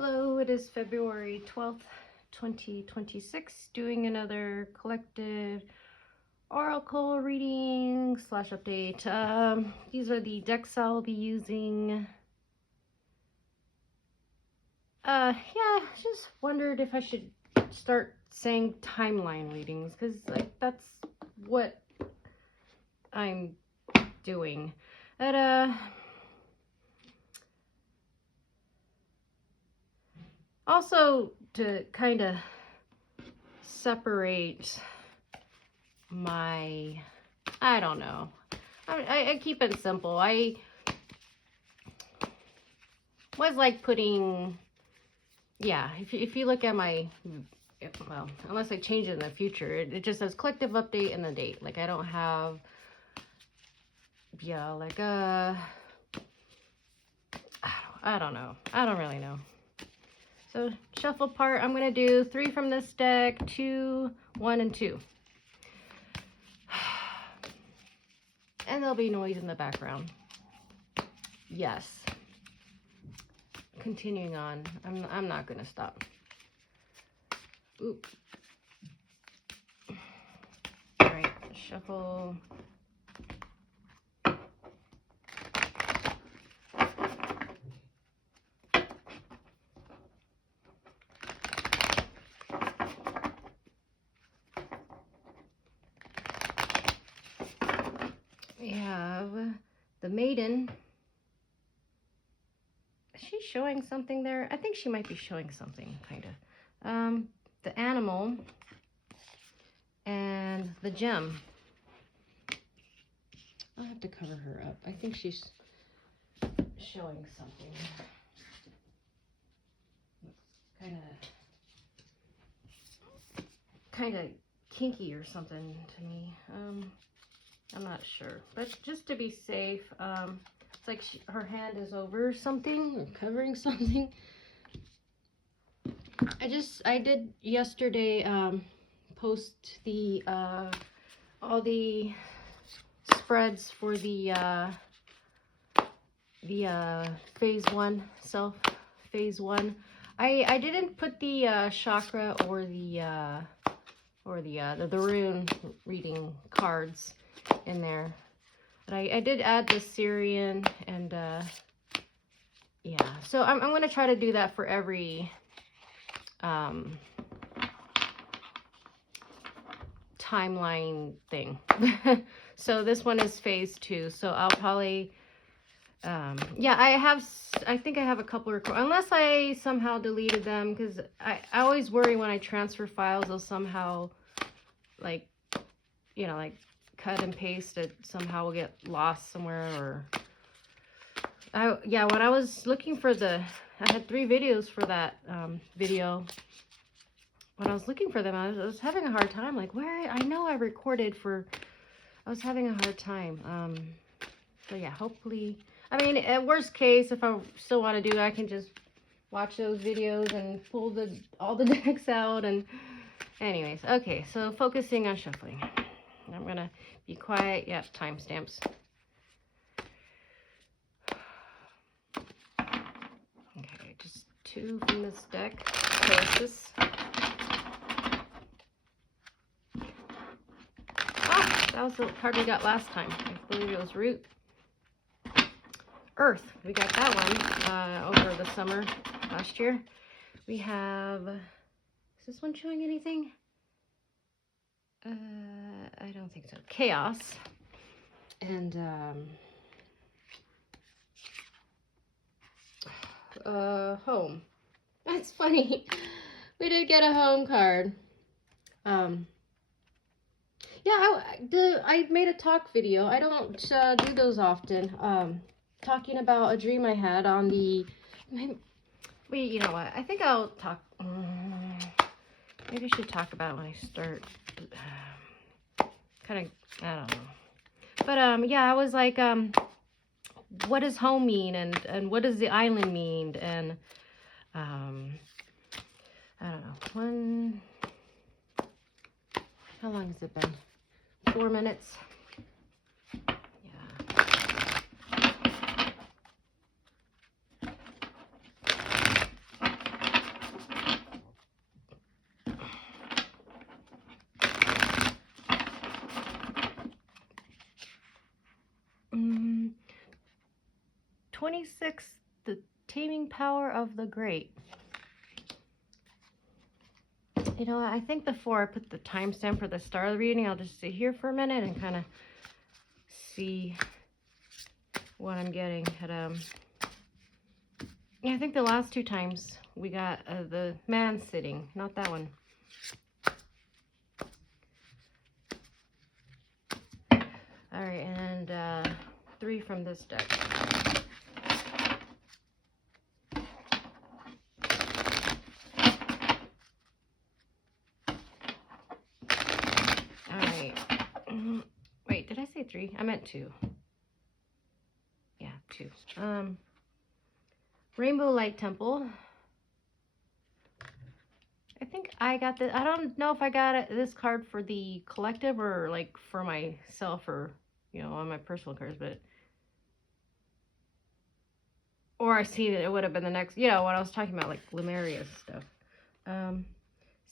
Hello, it is February 12th, 2026, doing another collective oracle reading / update. These are the decks I'll be using. Yeah, just wondered if I should start saying timeline readings, because like that's what I'm doing. But also to kind of separate my, I don't know, I keep it simple. I was like putting, yeah, if you look at my, well, unless I change it in the future, it just says collective update and the date. Like I don't have, yeah, like I don't know. I don't really know. So shuffle part, I'm gonna do 3 from this deck, 2, 1, and 2. And there'll be noise in the background. Yes. Continuing on. I'm not gonna stop. Oop. All right, shuffle. We have the maiden. Is she showing something there? I think she might be showing something, kind of. The animal and the gem. I'll have to cover her up. I think she's showing something. Kind of kinky or something to me. I'm not sure, but just to be safe, it's like her hand is over something or covering something. I did yesterday post the all the spreads for the phase 1, phase 1. I didn't put the chakra or the rune reading cards in there, but I did add the Syrian and yeah, so I'm gonna try to do that for every timeline thing. So this one is phase 2, so I'll probably yeah, I think I have a couple unless I somehow deleted them, because I always worry when I transfer files they'll somehow, like, you know, like cut and paste it somehow will get lost somewhere. Or yeah, when I was looking for I had 3 videos for that video. When I was looking for them, I was having a hard time, like, where, I know I recorded for, I was having a hard time. So yeah, hopefully, I mean, at worst case, if I still want to do it, I can just watch those videos and pull all the decks out. And anyways, okay, so focusing on shuffling. I'm gonna be quiet. Yeah, timestamps. Okay, just 2 from this deck. Choices. Oh, that was the card we got last time. I believe it was Root. Earth. We got that one over the summer last year. We have, is this one showing anything? I don't think so. Chaos. And home. That's funny. We did get a home card. Yeah, I made a talk video. I don't do those often. Talking about a dream I had on the, wait, you know what? I think I'll talk, maybe I should talk about it when I start, kind of, I don't know. But, yeah, I was like, what does home mean? And what does the island mean? And, I don't know, how long has it been? 4 minutes. 26, the Taming Power of the Great. You know, I think before I put the timestamp for the start of the reading, I'll just sit here for a minute and kind of see what I'm getting. But, yeah, I think the last 2 times we got the man sitting, not that one. All right, and 3 from this deck. All right. Wait, did I say 3? I meant 2. Yeah, 2. Rainbow Light Temple. I think I got this. I don't know if I got this card for the collective or like for myself or, you know, on my personal cards, but, or I seen it would have been the next, you know, what I was talking about, like Lemuria stuff.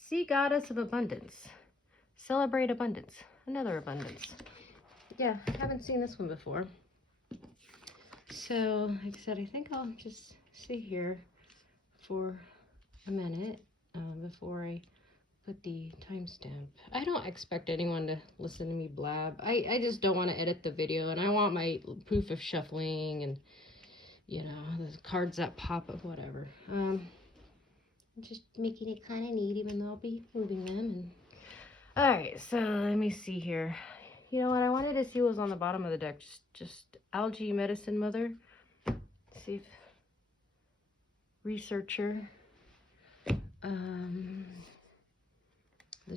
Sea Goddess of Abundance. Celebrate abundance. Another abundance. Yeah, haven't seen this one before. So, like I said, I think I'll just sit here for a minute before I put the timestamp. I don't expect anyone to listen to me blab. I just don't want to edit the video, and I want my proof of shuffling and, you know, the cards that pop up, whatever. I'm just making it kind of neat, even though I'll be moving them. And all right, so let me see here. You know what I wanted to see was on the bottom of the deck, just Algae Medicine Mother. See if researcher, the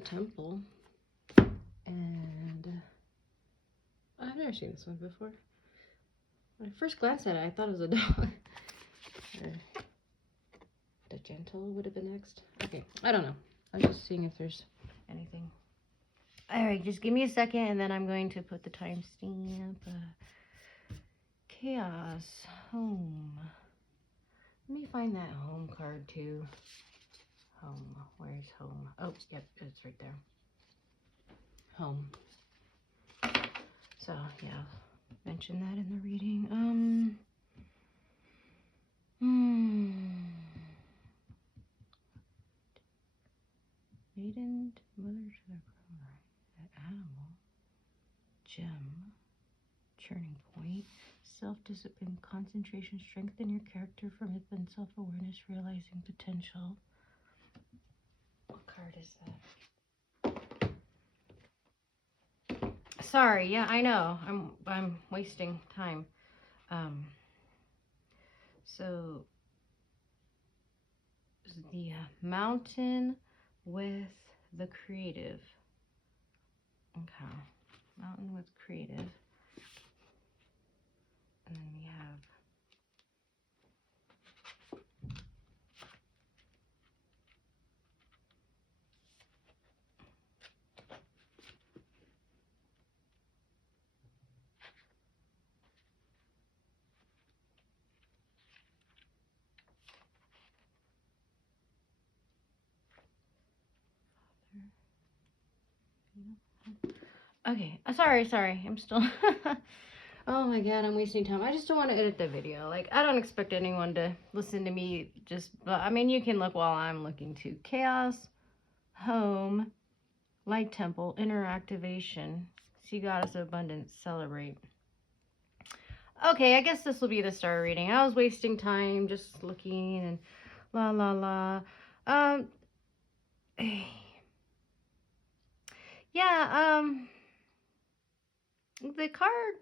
temple, and I've never seen this one before. When I first glanced at it, I thought it was a dog. The gentle would have been next. Okay, I don't know. I was just seeing if there's anything. All right, just give me a second, and then I'm going to put the timestamp. Chaos, home. Let me find that home card too. Home, where's home? Oh, yep, it's right there. Home. So, yeah, mention that in the reading. Maiden, mother to the crown, animal, gem, turning point, self-discipline, concentration, strengthen your character from within, self-awareness, realizing potential. What card is that? Sorry, yeah, I know. I'm wasting time. So the mountain with the creative. Okay. Mountain with creative. And then we have okay, sorry, I'm still, oh my god, I'm wasting time. I just don't want to edit the video. Like, I don't expect anyone to listen to me just, but I mean, you can look while I'm looking too. Chaos, home, light temple, inner activation, sea goddess of abundance, celebrate. Okay, I guess this will be the star reading. I was wasting time just looking and la la la. Yeah, the card,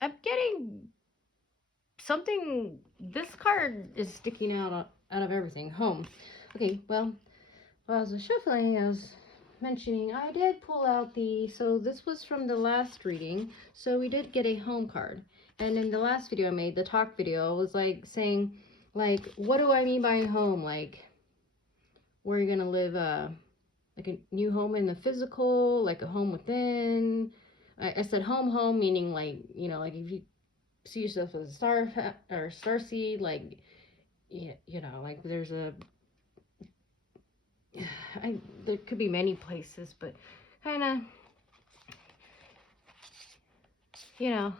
I'm getting something, this card is sticking out of everything. Home. Okay, well, while I was shuffling, I was mentioning, I did pull out so this was from the last reading, so we did get a home card. And in the last video I made, the talk video, was like saying, like, what do I mean by home? Like, where you're gonna live, like a new home in the physical, like a home within. I said home, meaning like, you know, like if you see yourself as a star or star seed, like, you know, like there's there could be many places, but kind of, you know,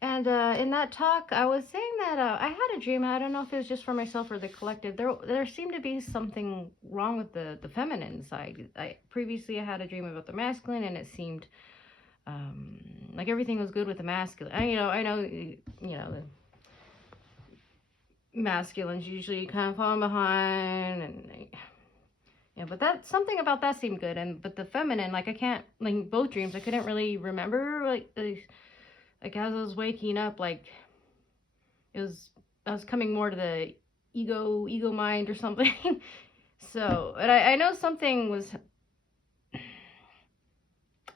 And in that talk, I was saying that I had a dream. I don't know if it was just for myself or the collective. There seemed to be something wrong with the feminine side. Previously I had a dream about the masculine, and it seemed like everything was good with the masculine. I know, the masculines usually kind of falling behind, and yeah, but that something about that seemed good. But the feminine, like I can't, like both dreams, I couldn't really remember like as I was waking up, like I was coming more to the ego mind or something. So, but I know something was,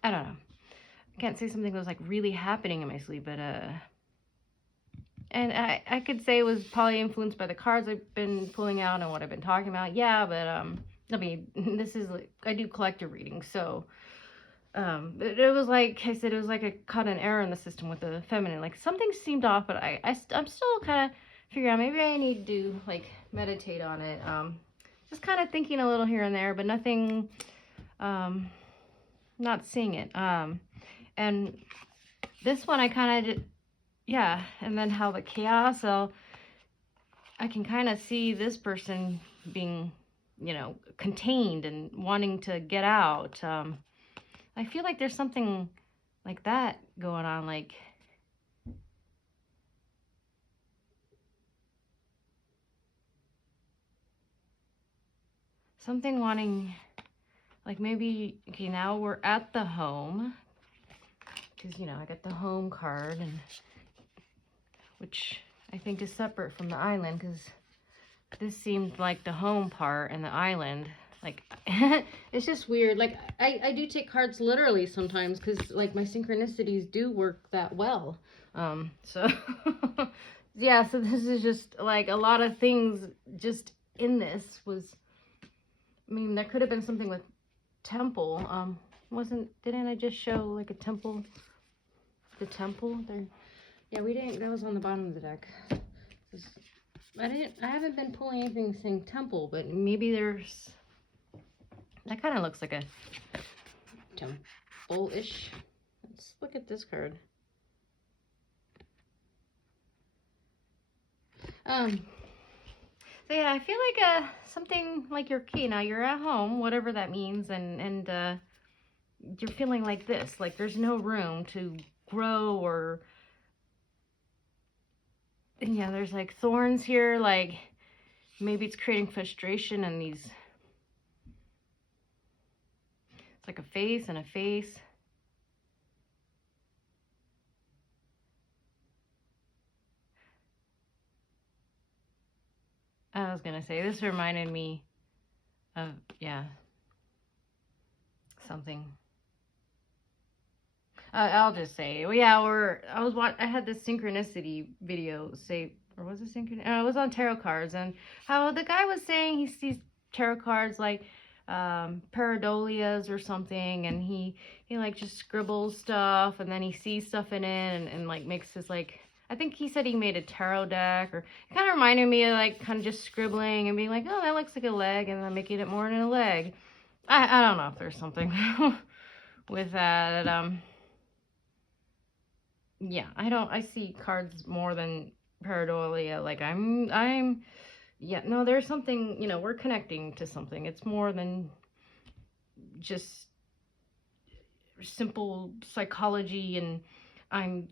I don't know. I can't say something was like really happening in my sleep, but and I could say it was probably influenced by the cards I've been pulling out and what I've been talking about. Yeah, but I mean, this is like, I do collective readings, so it was like I said, it was like I caught an error in the system with the feminine. Like something seemed off, but I'm still kind of figuring out, maybe I need to like meditate on it. Just kind of thinking a little here and there, but nothing, not seeing it. And this one I kind of, yeah, and then how the chaos, so I can kind of see this person being, contained and wanting to get out. I feel like there's something like that going on, like something wanting, like maybe, okay, now we're at the home, because, I got the home card, and which I think is separate from the island, because this seemed like the home part, and the island, like, it's just weird. Like, I do take cards literally sometimes, because, like, my synchronicities do work that well. So, yeah, so this is just, like, a lot of things just in this was, I mean, there could have been something with temple. Didn't I just show, like, a temple? The temple there? Yeah, we didn't, that was on the bottom of the deck. I haven't been pulling anything saying temple, but maybe there's, that kind of looks like a temple-ish. Let's look at this card. So yeah, I feel like something like your key. Now you're at home, whatever that means, and you're feeling like this, like there's no room to grow, or yeah, there's like thorns here, like maybe it's creating frustration, and these, it's like a face and a face. I was gonna say, this reminded me of, yeah, something. I'll just say, well, yeah, I had this synchronicity video saved, or was it synchronicity? It was on tarot cards, and how the guy was saying he sees tarot cards like pareidolias or something, and he like just scribbles stuff, and then he sees stuff in it, and like makes this, like, I think he said he made a tarot deck, or it kind of reminded me of like kind of just scribbling and being like, oh, that looks like a leg, and then making it more than a leg. I don't know if there's something with that. Yeah, I see cards more than pareidolia. Like yeah, no, there's something, we're connecting to something. It's more than just simple psychology, and I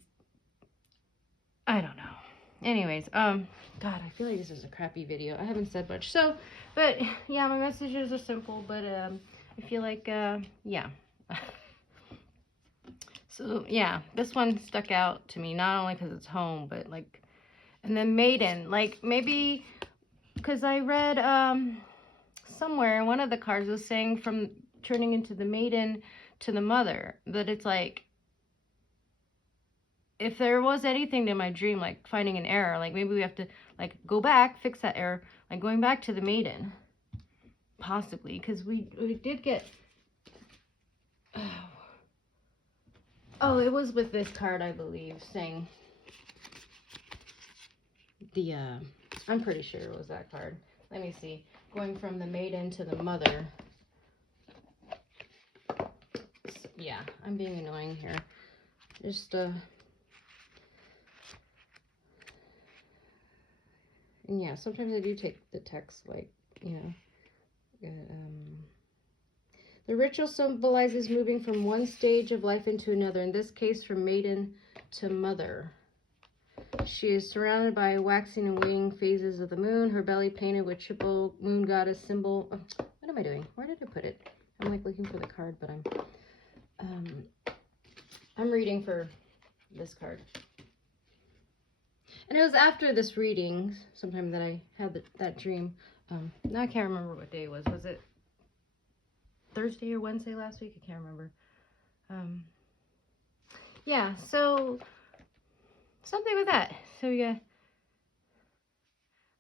don't know. Anyways, God, I feel like this is a crappy video. I haven't said much. So, but yeah, my messages are simple, but I feel like yeah. So yeah, this one stuck out to me, not only because it's home, but like, and then maiden, like maybe because I read somewhere one of the cards was saying from turning into the maiden to the mother, that it's like, if there was anything in my dream, like finding an error, like maybe we have to like go back, fix that error, like going back to the maiden, possibly, because we did get, oh, it was with this card, I believe, saying the, I'm pretty sure it was that card. Let me see. Going from the maiden to the mother. So, yeah, I'm being annoying here. Just, And yeah, sometimes I do take the text, like, you know. The ritual symbolizes moving from one stage of life into another, in this case from maiden to mother. She is surrounded by waxing and waning phases of the moon, her belly painted with triple moon goddess symbol. Oh, what am I doing? Where did I put it? I'm like looking for the card, but I'm reading for this card. And it was after this reading, sometime, that I had that dream. Now I can't remember what day it was. Was it Thursday or Wednesday last week? I can't remember. Yeah, so something with that. So we got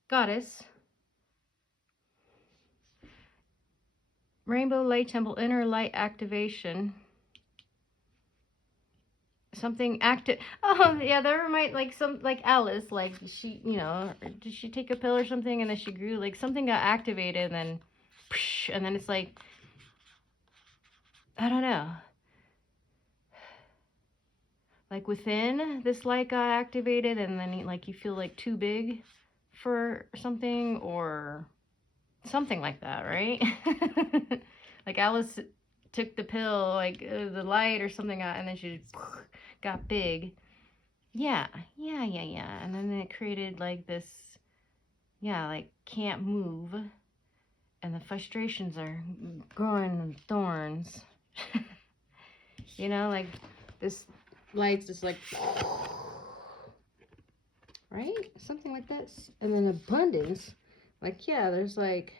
goddess, rainbow light temple, inner light activation. Something active. Oh yeah, that reminds, like, some, like Alice, like she, you know, did she take a pill or something and then she grew, like something got activated and then it's like, I don't know, like within this light got activated and then like you feel like too big for something or something like that, right? Like Alice took the pill, like the light or something and then she got big. Yeah. And then it created like this, yeah, like can't move. And the frustrations are growing in thorns. You know, like this light's just like, right? Something like that. And then abundance, like, yeah, there's like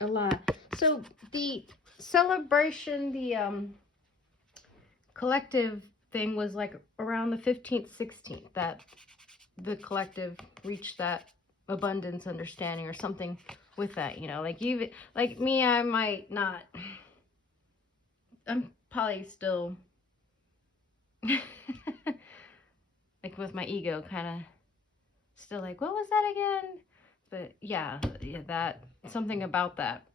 a lot. So the celebration, the collective thing was like around the 15th, 16th that the collective reached that abundance understanding or something with that, you know, like even like me, I might not, I'm probably still like with my ego kind of still like, what was that again? But yeah, that something about that,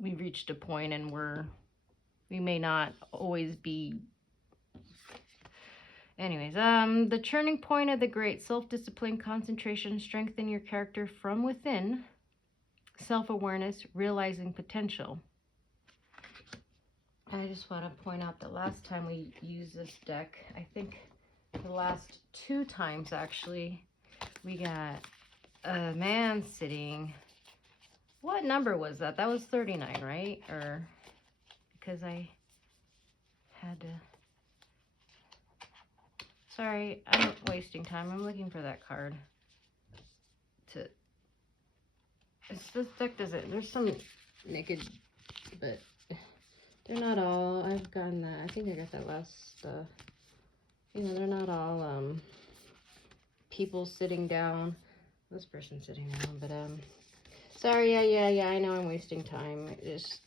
we reached a point and we may not always be. Anyways, the turning point of the great self-discipline, concentration, strengthen your character from within, self-awareness, realizing potential. I just want to point out that last time we used this deck, I think the last 2 times actually, we got a man sitting. What number was that? That was 39, right? Or because I had to. Sorry, I'm wasting time. I'm looking for that card. This deck doesn't. There's some naked, but they're not all. I've gotten that. I think I got that last. You know, they're not all people sitting down. This person's sitting down, but sorry. Yeah. I know I'm wasting time. Just.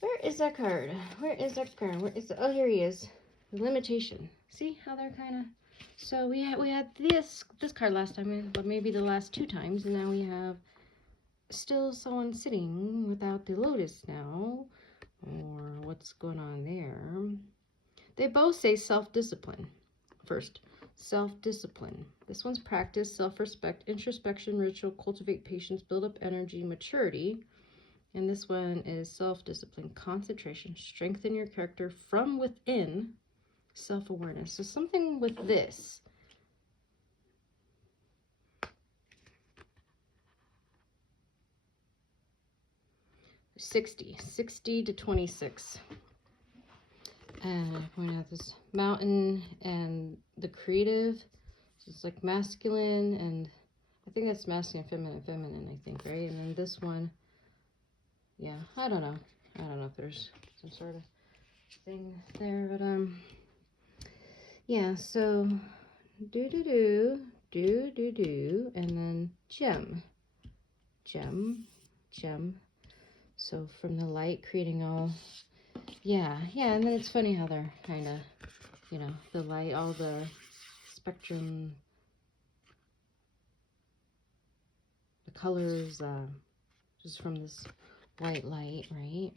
Where is that card? Where is that card? Where is the, oh, here he is. The limitation. See how they're kind of. So we had this card last time, but maybe the last 2 times, and now we have still someone sitting without the lotus now, or what's going on there. They both say self-discipline. First, self-discipline. This one's practice, self-respect, introspection, ritual, cultivate patience, build up energy, maturity. And this one is self-discipline, concentration, strengthen your character from within, self-awareness. So something with this. $60 to 26. And I point out this mountain and the creative. So it's like masculine, and I think that's masculine, feminine, I think, right? And then this one, yeah, I don't know if there's some sort of thing there, but yeah, so do, and then gem. So from the light creating all, yeah, and then it's funny how they're kind of, you know, the light, all the spectrum, the colors, just from this white light, right?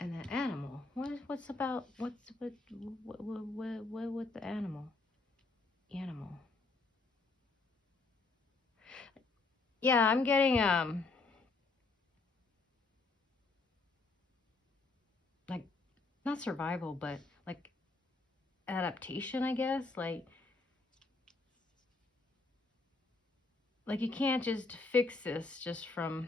And the animal. What's the animal? animal. Yeah, I'm getting, like, not survival, but, like, adaptation, I guess. Like you can't just fix this just from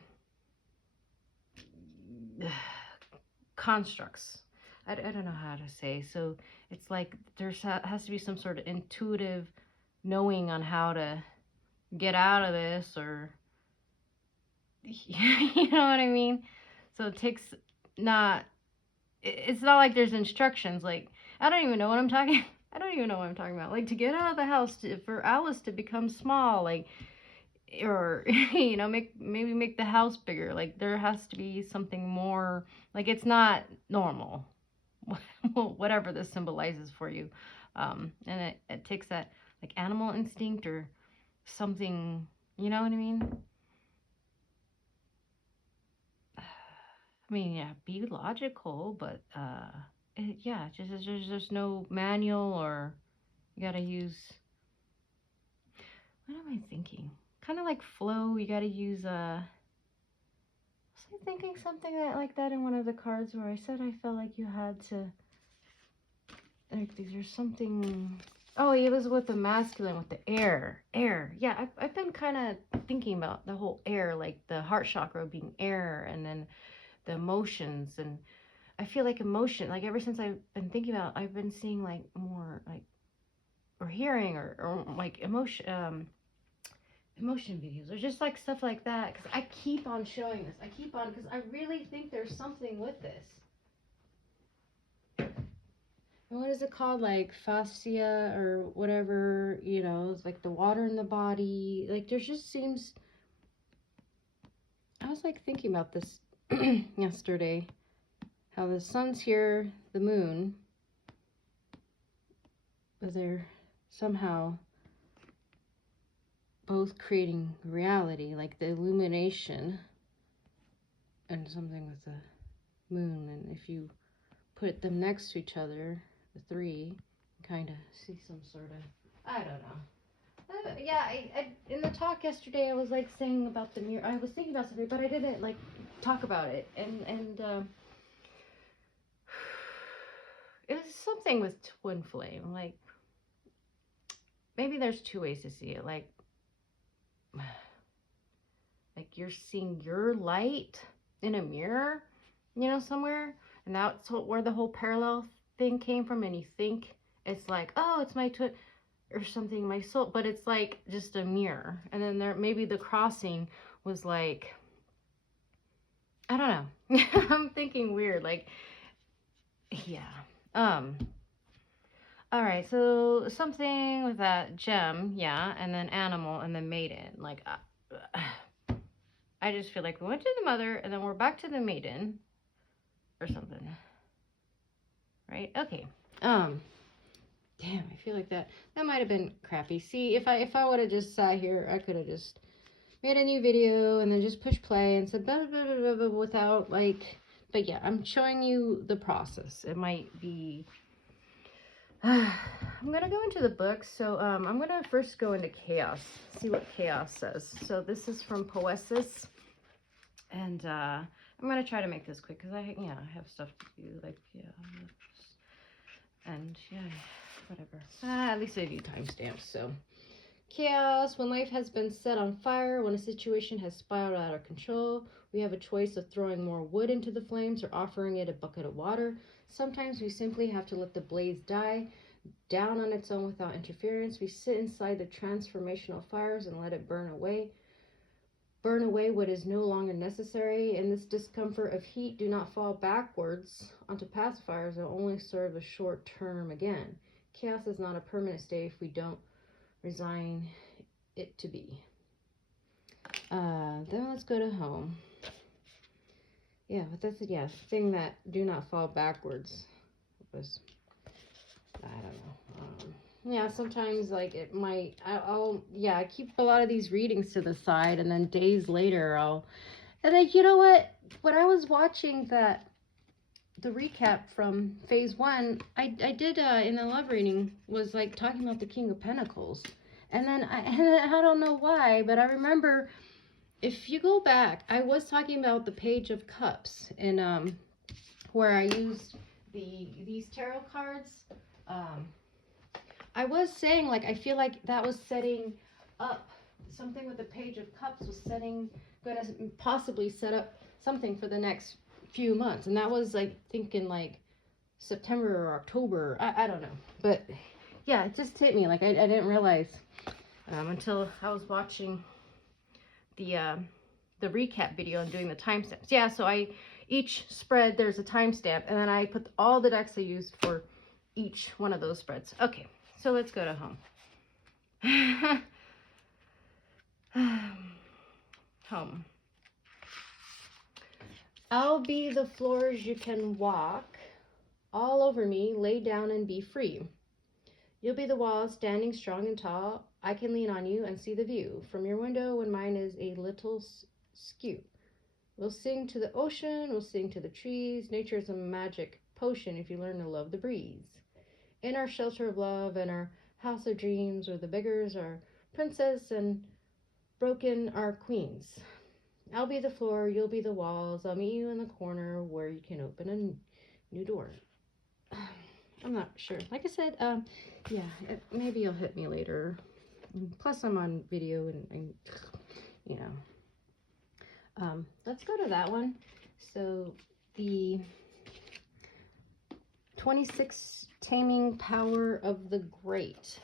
constructs. I don't know how to say. So it's like there's has to be some sort of intuitive knowing on how to get out of this, or you know what I mean? So it takes not, it's not like there's instructions. Like, I don't even know what I'm talking I don't even know what I'm talking about. Like, to get out of the house, for Alice to become small, like, or you know, maybe make the house bigger. Like, there has to be something more. Like, it's not normal. Whatever this symbolizes for you, and it takes that, like, animal instinct or something, you know what I mean? I mean, yeah, be logical, but yeah, just there's no manual, or you gotta use, what am I thinking? Kind of like flow, you gotta use was I thinking something that like that in one of the cards where I said I felt like you had to, like, there's something. Oh, it was with the masculine, with the air. Yeah, I've been kind of thinking about the whole air, like the heart chakra being air, and then the emotions. And I feel like emotion, like, ever since I've been thinking about, I've been seeing, like, more, like, or hearing, or like emotion videos, or just like stuff like that. Because I keep on showing this. I keep on, because I really think there's something with this. What is it called? Like fascia or whatever, you know, it's like the water in the body. Like, there just seems, I was like thinking about this yesterday, how the sun's here, the moon, but they're somehow both creating reality, like the illumination and something with the moon. And if you put them next to each other, the three, kind of see some sort of, I don't know. Yeah, I in the talk yesterday, I was like saying about the mirror. I was thinking about something, but I didn't like talk about it. And it was something with twin flame. Like, maybe there's two ways to see it. Like you're seeing your light in a mirror, you know, somewhere, and that's where the whole parallel thing came from. And you think it's like, oh, it's my twin or something, my soul, but it's like just a mirror. And then there, maybe the crossing was like, I don't know. I'm thinking weird, like, yeah. All right, so something with that gem, yeah, and then animal, and then maiden. Like, I just feel like we went to the mother, and then we're back to the maiden, or something, right? Okay. Damn, I feel like that might have been crappy. See, if I would have just sat here, I could have just made a new video and then just push play and said blah, blah, blah, blah, blah, without, like, but yeah, I'm showing you the process. It might be, I'm gonna go into the book. So I'm gonna first go into chaos, see what chaos says. So this is from Poesis, and I'm gonna try to make this quick because I have stuff to do, like, yeah, and yeah, whatever. At least I do timestamps. So chaos: when life has been set on fire, when a situation has spiraled out of control, we have a choice of throwing more wood into the flames or offering it a bucket of water. Sometimes we simply have to let the blaze die down on its own without interference. We sit inside the transformational fires and let it burn away what is no longer necessary. In this discomfort of heat, do not fall backwards onto pacifiers that only serve a short term again. Chaos is not a permanent state if we don't resign it to be. Then let's go to home. Yeah, but that's it. Yeah, thing that do not fall backwards was, I don't know. Yeah, sometimes, like, it might, I keep a lot of these readings to the side, and then days later and like, you know what, when I was watching the the recap from phase 1, I did in the love reading was like talking about the King of Pentacles. And then I don't know why, but I remember if you go back, I was talking about the Page of Cups and where I used these tarot cards. I was saying, like, I feel like that was setting up something with the Page of Cups was going to possibly set up something for the next few months. And that was like thinking like September or October. I don't know. But yeah, it just hit me. Like I didn't realize until I was watching the recap video and doing the timestamps. Yeah, so each spread there's a timestamp, and then I put all the decks I used for each one of those spreads. Okay, so let's go to home. Home. I'll be the floors you can walk. All over me, lay down and be free. You'll be the walls standing strong and tall. I can lean on you and see the view from your window when mine is a little skew. We'll sing to the ocean, we'll sing to the trees. Nature's a magic potion if you learn to love the breeze. In our shelter of love and our house of dreams, where the beggars are princess and broken are queens. I'll be the floor, you'll be the walls. I'll meet you in the corner where you can open a new door. I'm not sure. Like I said, yeah, maybe you'll hit me later. Plus, I'm on video and you know. Let's go to that one. So, the 26 Taming Power of the Great.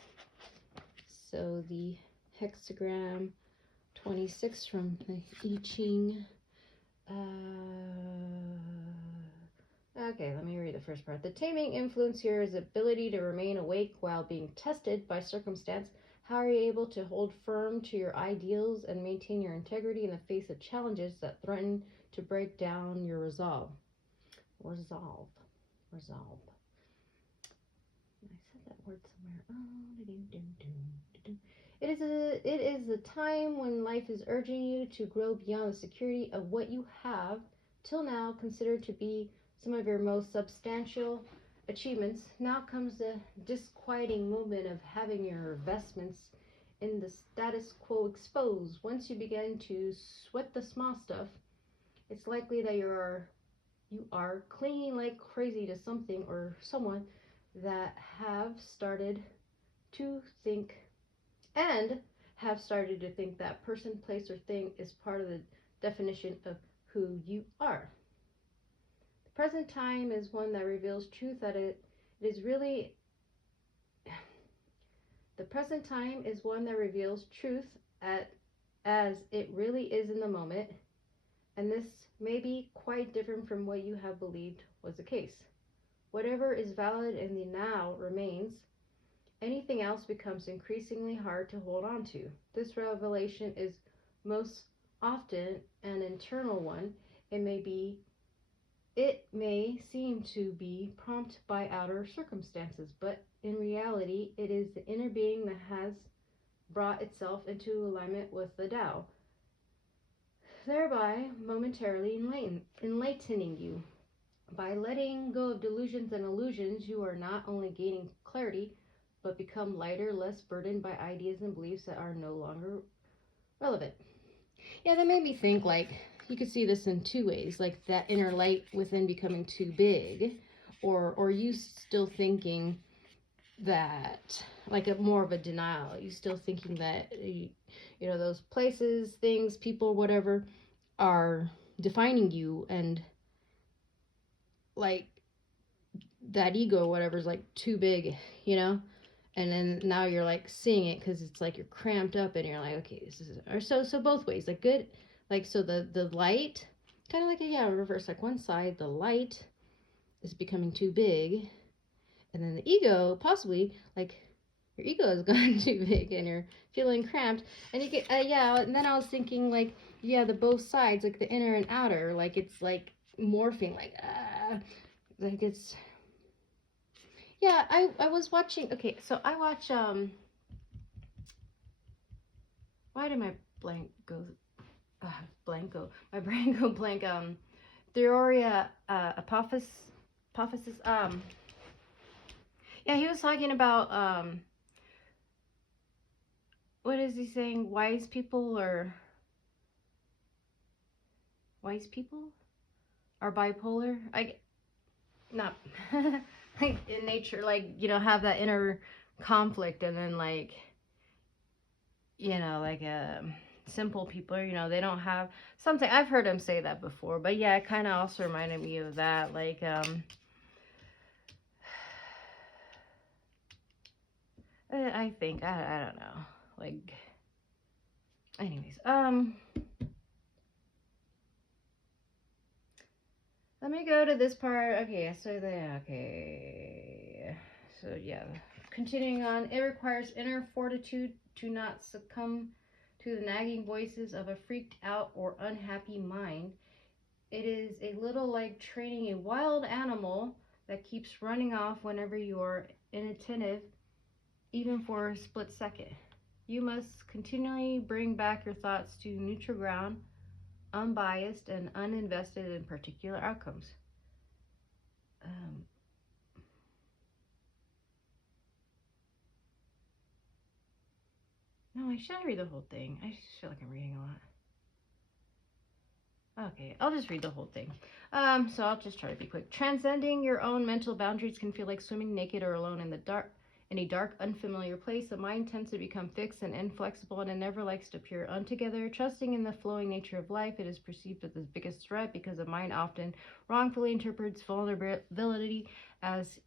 So, the hexagram 26 from the I Ching. Okay, let me read the first part. The taming influence here is ability to remain awake while being tested by circumstance. How are you able to hold firm to your ideals and maintain your integrity in the face of challenges that threaten to break down your resolve? Resolve. I said that word somewhere. It is a time when life is urging you to grow beyond the security of what you have till now considered to be some of your most substantial achievements. Now comes the disquieting moment of having your investments in the status quo exposed. Once you begin to sweat the small stuff, it's likely that you are clinging like crazy to something or someone that have started to think that person, place, or thing is part of the definition of who you are. The present time is one that reveals truth that the present time is one that reveals truth as it really is in the moment, and this may be quite different from what you have believed was the case. Whatever is valid in the now remains. Anything else becomes increasingly hard to hold on to. This revelation is most often an internal one. It may seem to be prompted by outer circumstances, but in reality, it is the inner being that has brought itself into alignment with the Tao, thereby momentarily enlightening you. By letting go of delusions and illusions, you are not only gaining clarity, but become lighter, less burdened by ideas and beliefs that are no longer relevant. Yeah, that made me think, like, you could see this in two ways, like that inner light within becoming too big, or you still thinking that, like, more of a denial. You still thinking that, you know, those places, things, people, whatever, are defining you, and, like, that ego, whatever, is, like, too big, you know? And then now you're, like, seeing it because it's like you're cramped up and you're like, okay, this is, or so both ways, like, good, like, so the light, kind of like, reverse, like, one side, the light is becoming too big, and then the ego, possibly, like, your ego has gone too big and you're feeling cramped, and you get, and then I was thinking, like, the both sides, like, the inner and outer, like, it's, like, morphing, like it's, I was watching, okay, so I watch, why did my brain go blank, Theoria Apophis, Prophecies. Yeah, he was talking about, what is he saying? Wise people are bipolar. Not like in nature, like, you know, have that inner conflict, and then like, you know, like simple people, you know, they don't have something. I've heard him say that before, but yeah, it kind of also reminded me of that, like I think I don't know, like, anyways, let me go to this part. Okay, so so yeah, continuing on. It requires inner fortitude to not succumb to the nagging voices of a freaked out or unhappy mind. It is a little like training a wild animal that keeps running off whenever you are inattentive, even for a split second. You must continually bring back your thoughts to neutral ground, unbiased and uninvested in particular outcomes. No, I should read the whole thing. I just feel like I'm reading a lot. Okay, I'll just read the whole thing. So I'll just try to be quick. Transcending your own mental boundaries can feel like swimming naked or alone in the dark. In a dark, unfamiliar place, the mind tends to become fixed and inflexible, and it never likes to appear untogether. Trusting in the flowing nature of life, it is perceived as the biggest threat because the mind often wrongfully interprets vulnerability as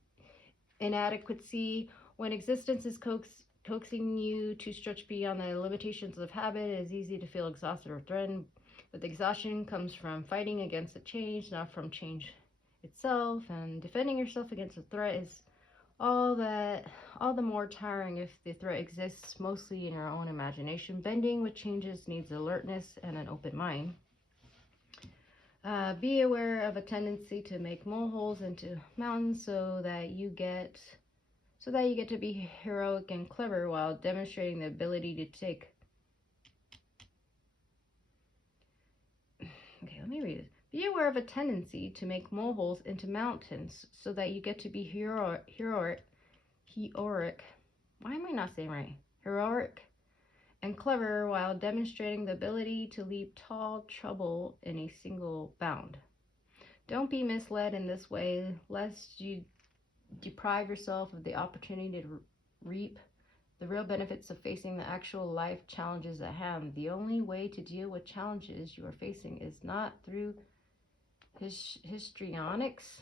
inadequacy. When existence is coaxing you to stretch beyond the limitations of habit, it is easy to feel exhausted or threatened. But the exhaustion comes from fighting against the change, not from change itself. And defending yourself against a threat is all the more tiring if the threat exists mostly in your own imagination. Bending with changes needs alertness and an open mind. Be aware of a tendency to make molehills into mountains so that you get to be heroic and clever while demonstrating the ability to take. Okay, let me read it. Be aware of a tendency to make molehills into mountains so that you get to be heroic. Why am I not saying right? Heroic and clever while demonstrating the ability to leap tall trouble in a single bound. Don't be misled in this way, lest you deprive yourself of the opportunity to reap the real benefits of facing the actual life challenges at hand. The only way to deal with challenges you are facing is not through histrionics,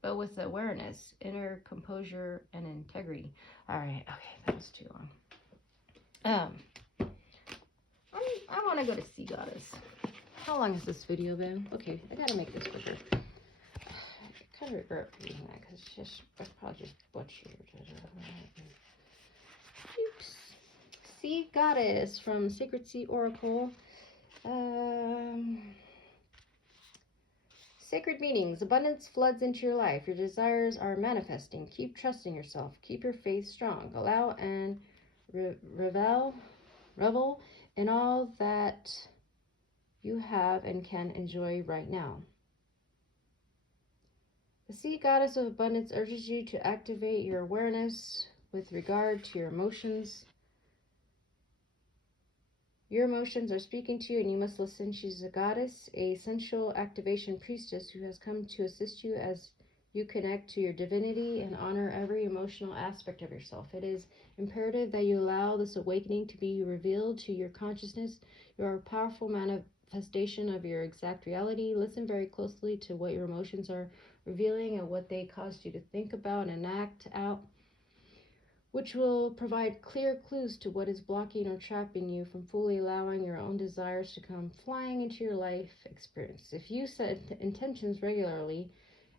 but with awareness, inner composure, and integrity. All right, okay, that was too long. I want to go to Sea Goddess. How long has this video been? Okay, I gotta make this quicker. I kind of regret reading that because I probably just butchered it. Oops. Sea Goddess from Sacred Sea Oracle. Sacred meanings. Abundance floods into your life. Your desires are manifesting. Keep trusting yourself. Keep your faith strong. Allow and revel in all that you have and can enjoy right now. The Sea Goddess of Abundance urges you to activate your awareness with regard to your emotions. Your emotions are speaking to you and you must listen. She's a goddess, a sensual activation priestess who has come to assist you as you connect to your divinity and honor every emotional aspect of yourself. It is imperative that you allow this awakening to be revealed to your consciousness. You are a powerful manifestation of your exact reality. Listen very closely to what your emotions are revealing and what they caused you to think about and act out, which will provide clear clues to what is blocking or trapping you from fully allowing your own desires to come flying into your life experience. If you set intentions regularly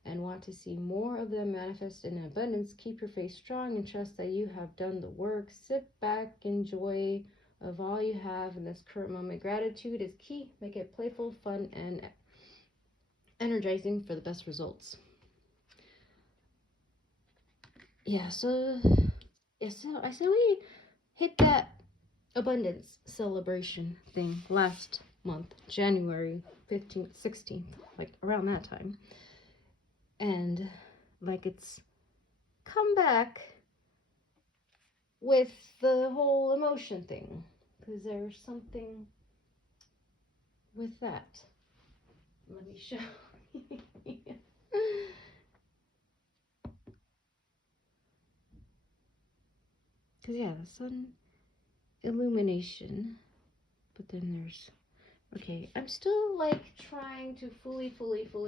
and want to see more of them manifest in abundance, keep your faith strong and trust that you have done the work. Sit back, enjoy of all you have in this current moment. Gratitude is key. Make it playful, fun, and energizing for the best results. So I said we hit that abundance celebration thing last month, January 15th, 16th, like around that time. And like it's come back with the whole emotion thing, because there's something with that. Let me show you. Because yeah, the sun illumination, but then there's, okay, I'm still like trying to fully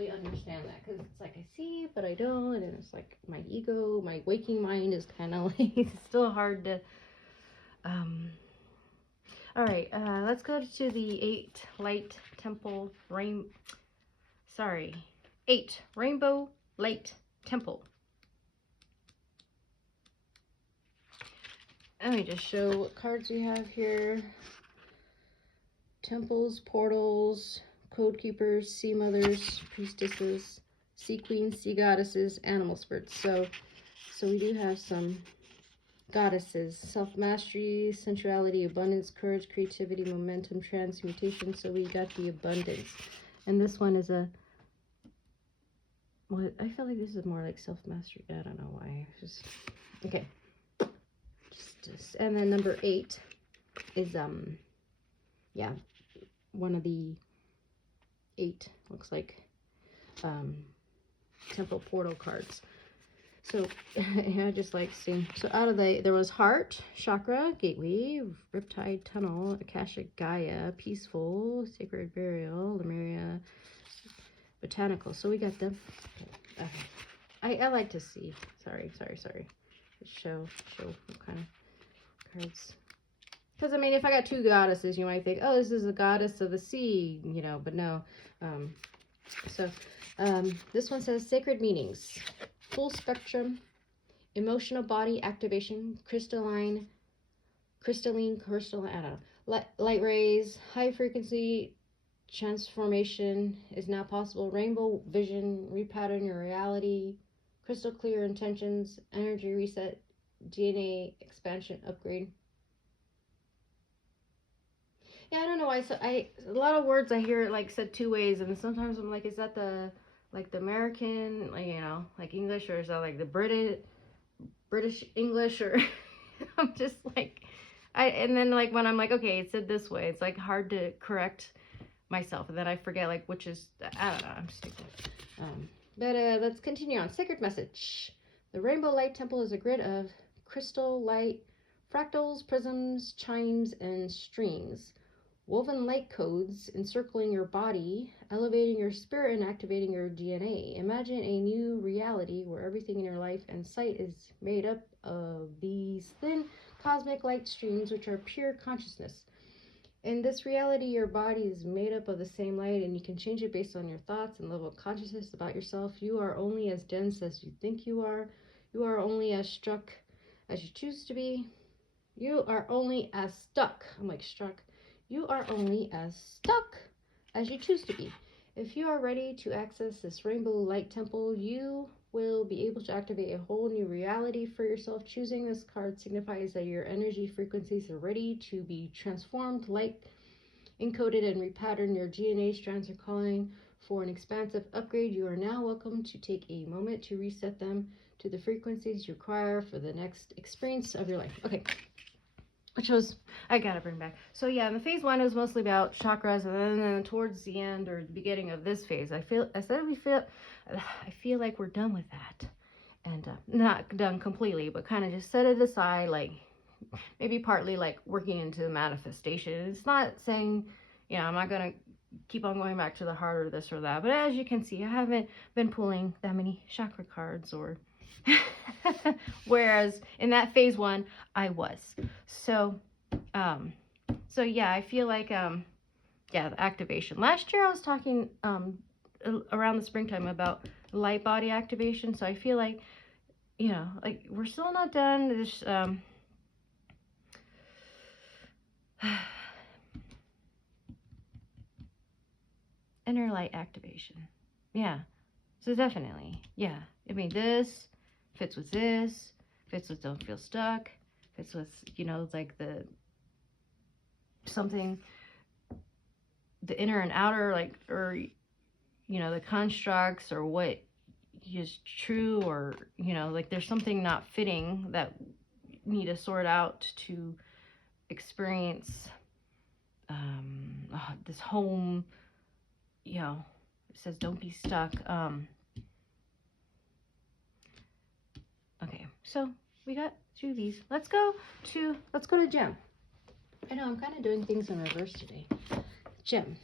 understand that, because it's like I see but I don't, and it's like my ego, my waking mind is kind of like it's still hard to all right, let's go to the 8 light temple eight rainbow light temple. Let me just show what cards we have here. Temples, portals, code keepers, sea mothers, priestesses, sea queens, sea goddesses, animal spirits. So we do have some goddesses: self-mastery, sensuality, abundance, courage, creativity, momentum, transmutation. So we got the abundance. And this one is a, what, I feel like this is more like self-mastery. I don't know why. Just okay. Just, and then number 8 is yeah, one of the 8 looks like temple portal cards. So I just like seeing, so out of there was heart, chakra, gateway, riptide, tunnel, akashic, Gaia, peaceful, sacred burial, Lemuria, botanical. So we got them. Okay. I like to see. Sorry. Show what kind of cards. Because I mean, if I got 2 goddesses, you might think, oh, this is a goddess of the sea, you know, but no. This one says sacred meanings. Full spectrum, emotional body activation, crystalline, I don't know, light rays, high frequency transformation is now possible, rainbow vision, repattern your reality, crystal clear intentions, energy reset, DNA expansion upgrade. Yeah, I don't know why. So a lot of words I hear like said 2 ways, and sometimes I'm like, is that the like the American, like, you know, like English, or is that like the British English, or I'm just like, and then like when I'm like, okay, it said this way, it's like hard to correct myself, and then I forget like which is, I don't know, I'm stupid. But let's continue on. Sacred message. The rainbow light temple is a grid of crystal light, fractals, prisms, chimes, and streams. Woven light codes encircling your body, elevating your spirit and activating your DNA. Imagine a new reality where everything in your life and sight is made up of these thin cosmic light streams, which are pure consciousness. In this reality, your body is made up of the same light, and you can change it based on your thoughts and level of consciousness about yourself. You are only as dense as you think you are. You are only as struck as you choose to be. You are only as stuck. I'm like struck. You are only as stuck as you choose to be. If you are ready to access this rainbow light temple, you will be able to activate a whole new reality for yourself. Choosing this card signifies that your energy frequencies are ready to be transformed, light encoded, and repatterned. Your DNA strands are calling for an expansive upgrade. You are now welcome to take a moment to reset them to the frequencies you require for the next experience of your life. Okay. Which was, I gotta bring back. So yeah, in the phase 1 is mostly about chakras, and then towards the end or the beginning of this phase, I feel like we're done with that, and not done completely, but kind of just set it aside, like maybe partly like working into the manifestation. It's not saying, you know, I'm not gonna keep on going back to the heart or this or that, but as you can see, I haven't been pulling that many chakra cards, or whereas in that phase 1 I was. So yeah, I feel like yeah, the activation. Last year I was talking around the springtime about light body activation, so I feel like, you know, like we're still not done. There's inner light activation. Yeah. So definitely, yeah. I mean, this fits with this, fits with don't feel stuck, fits with, you know, like the something, the inner and outer, like, or, you know, the constructs, or what, is true, or, you know, like there's something not fitting that you need to sort out to experience this home, you know. It says don't be stuck. Okay, so we got through these. Let's go to Jim. I know I'm kind of doing things in reverse today. Jim,